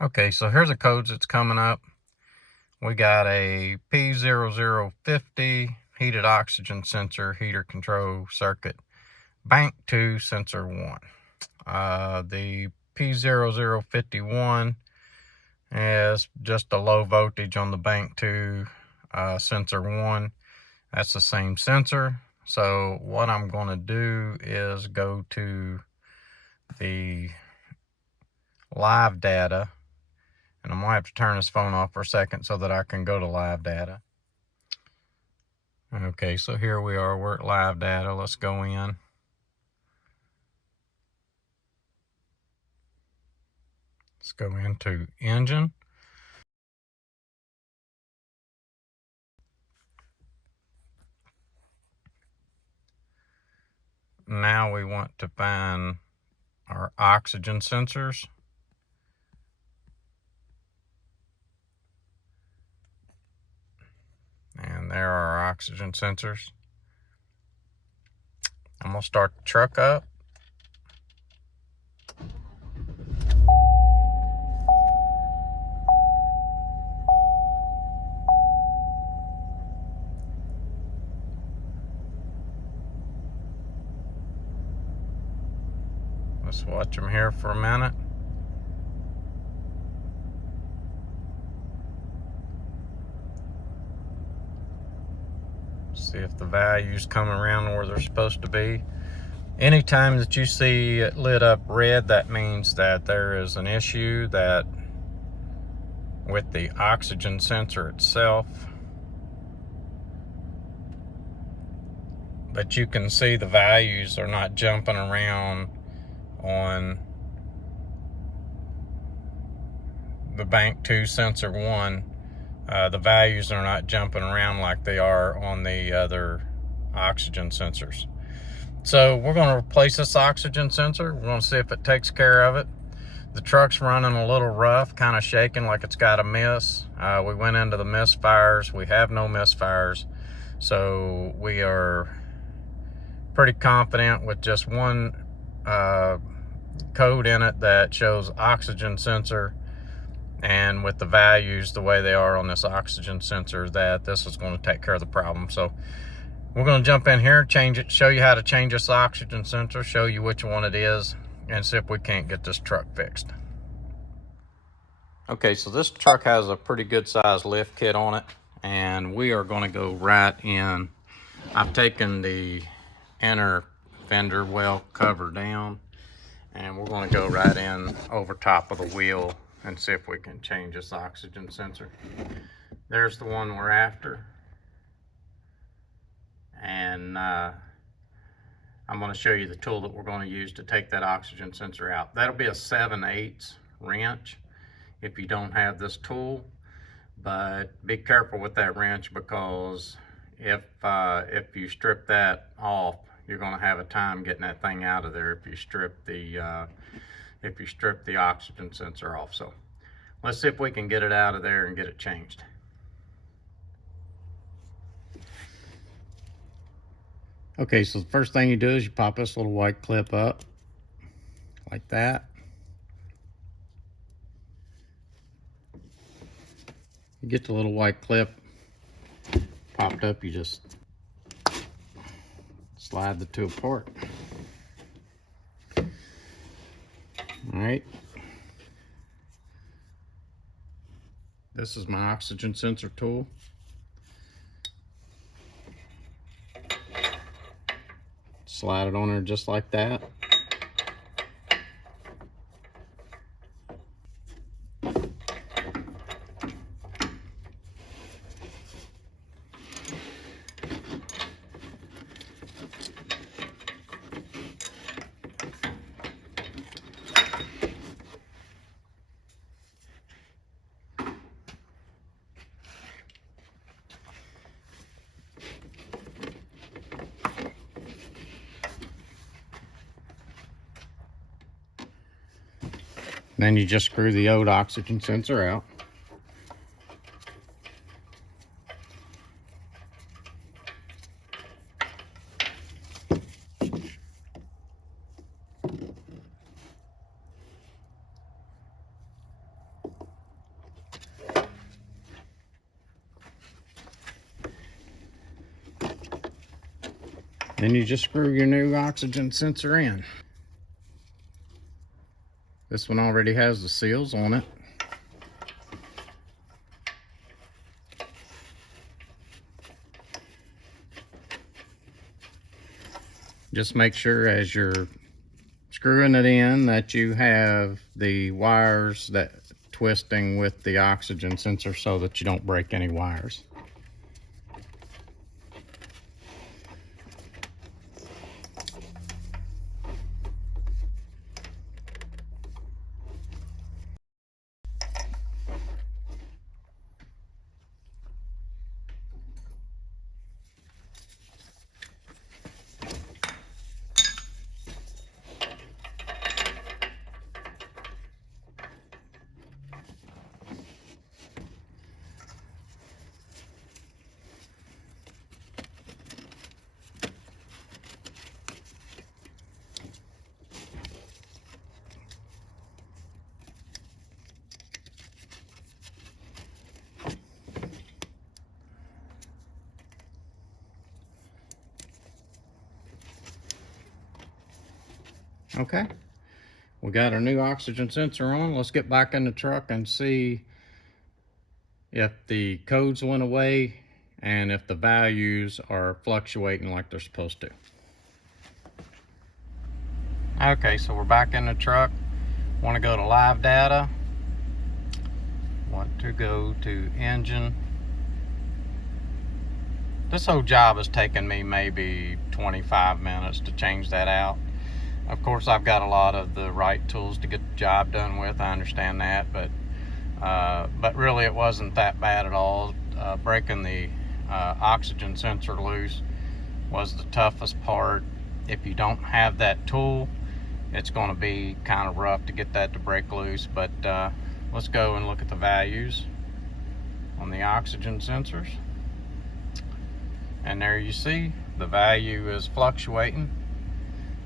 Okay, so here's the codes that's coming up. We got a P0050 heated oxygen sensor, heater control circuit, bank 2, sensor 1. The P0051 is just a low voltage on the bank 2 sensor 1. That's the same sensor. So what I'm going to do is go to the live data, and I'm going to have to turn this phone off for a second so that I can go to live data. Okay, so here we are, we're at live data. Let's go in. Let's go into engine. Now we want to find our oxygen sensors. And there are our oxygen sensors. I'm going to start the truck up. Let's watch them here for a minute. See if the values come around where they're supposed to be. Anytime that you see it lit up red, that means that there is an issue that with the oxygen sensor itself. But you can see the values are not jumping around on the bank 2 sensor 1. The values are not jumping around like they are on the other oxygen sensors. So we're going to replace this oxygen sensor. We're going to see if it takes care of it. The truck's running a little rough, kind of shaking like it's got a miss. We went into the misfires. We have no misfires. So we are pretty confident with just one code in it that shows oxygen sensor, and with the values the way they are on this oxygen sensor, that this is going to take care of the problem. So we're going to jump in here, change it, show you how to change this oxygen sensor, show you which one it is, and see if we can't get this truck fixed. Okay, so this truck has a pretty good size lift kit on it, and we are going to go right in. I've taken the inner fender well cover down, and we're going to go right in over top of the wheel and see if we can change this oxygen sensor. There's the one we're after, and I'm going to show you the tool that we're going to use to take that oxygen sensor out. That'll be a 7/8 wrench if you don't have this tool, but be careful with that wrench, because if you strip that off, you're going to have a time getting that thing out of there if you strip the oxygen sensor off. So let's see if we can get it out of there and get it changed. Okay, so the first thing you do is you pop this little white clip up like that. You get the little white clip popped up, you just slide the two apart. All right. This is my oxygen sensor tool. Slide it on there just like that. Then you just screw the old oxygen sensor out. Then you just screw your new oxygen sensor in. This one already has the seals on it. Just make sure as you're screwing it in that you have the wires that twisting with the oxygen sensor so that you don't break any wires. Okay, we got our new oxygen sensor on. Let's get back in the truck and see if the codes went away and if the values are fluctuating like they're supposed to. Okay, so we're back in the truck. Want to go to live data. Want to go to engine. This whole job has taken me maybe 25 minutes to change that out. Of course, I've got a lot of the right tools to get the job done with. I understand that, but really it wasn't that bad at all. Breaking the oxygen sensor loose was the toughest part. If you don't have that tool, it's going to be kind of rough to get that to break loose. But let's go and look at the values on the oxygen sensors. And there you see the value is fluctuating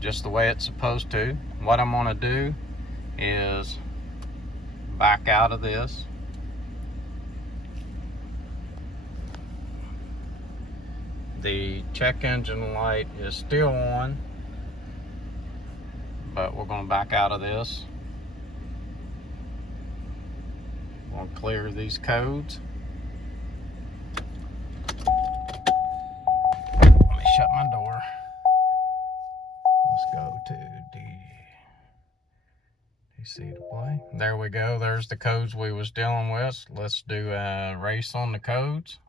just the way it's supposed to. What I'm going to do is back out of this. The check engine light is still on, but we're going to back out of this. We'll clear these codes. Let me shut my door. Let's go to DC to play. There we go. There's the codes we was dealing with. Let's do a race on the codes.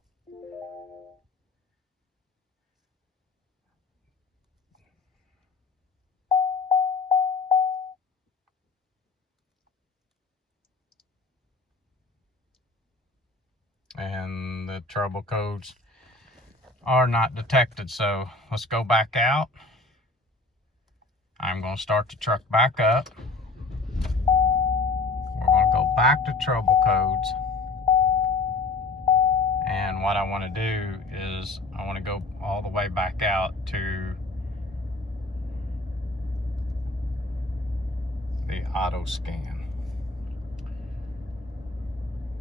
And the trouble codes are not detected, so let's go back out. I'm going to start the truck back up. We're going to go back to trouble codes, and what I want to do is I want to go all the way back out to the auto scan.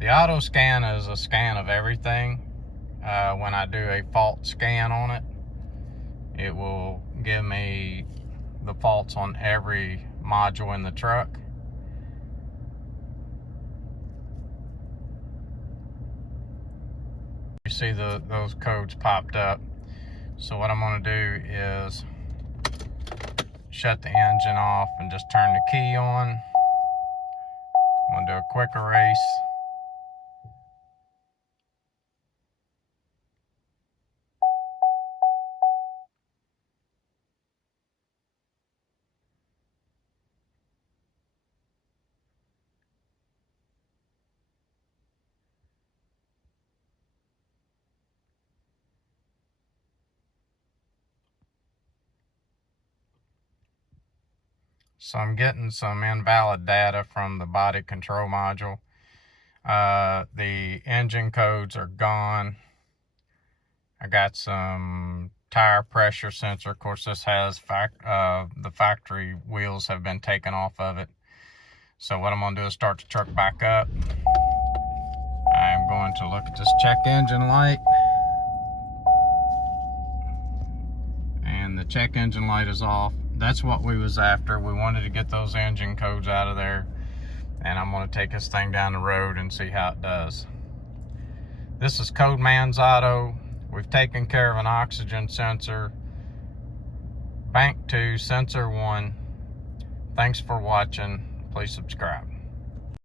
The auto scan is a scan of everything. When I do a fault scan on it, it will give me the faults on every module in the truck. You see those codes popped up. So what I'm going to do is shut the engine off and just turn the key on. I'm going to do a quick erase. So I'm getting some invalid data from the body control module. The engine codes are gone. I got some tire pressure sensor. Of course, this has the factory wheels have been taken off of it. So what I'm going to do is start the truck back up. I'm going to look at this check engine light and check engine light is off. That's what we was after. We wanted to get those engine codes out of there, and I'm going to take this thing down the road and see how it does. This is Codeman's Auto. We've taken care of an oxygen sensor, bank 2, sensor 1. Thanks for watching. Please subscribe.